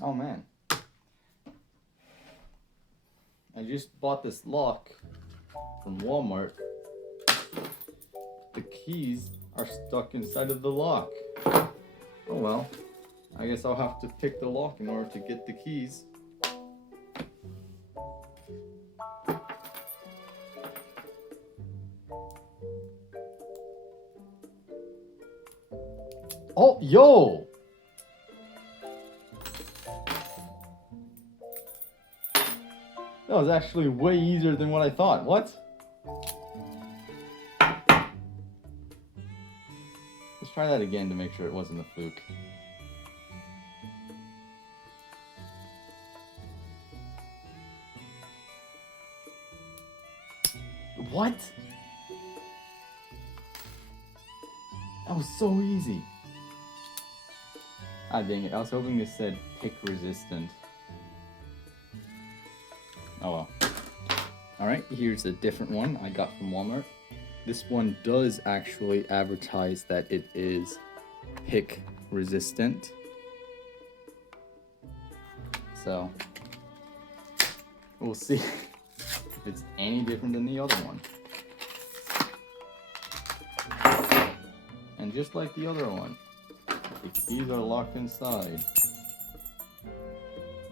Oh man. I just bought this lock from Walmart. The keys are stuck inside of the lock. Oh well. I guess I'll have to pick the lock in order to get the keys. Oh, yo! That was actually way easier than what I thought. What? Let's try that again to make sure it wasn't a fluke. What? That was so easy. Ah, dang it. I was hoping this said pick resistant. Oh well. Alright, here's a different one I got from Walmart. This one does actually advertise that it is pick resistant. So, we'll see if it's any different than the other one. And just like the other one, the keys are locked inside.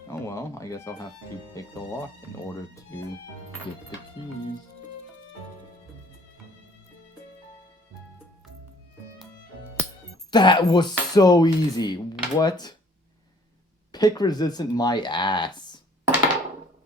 Oh well, I guess I'll have to pick the lock in order to get the keys. That was so easy. What? Pick resistant my ass.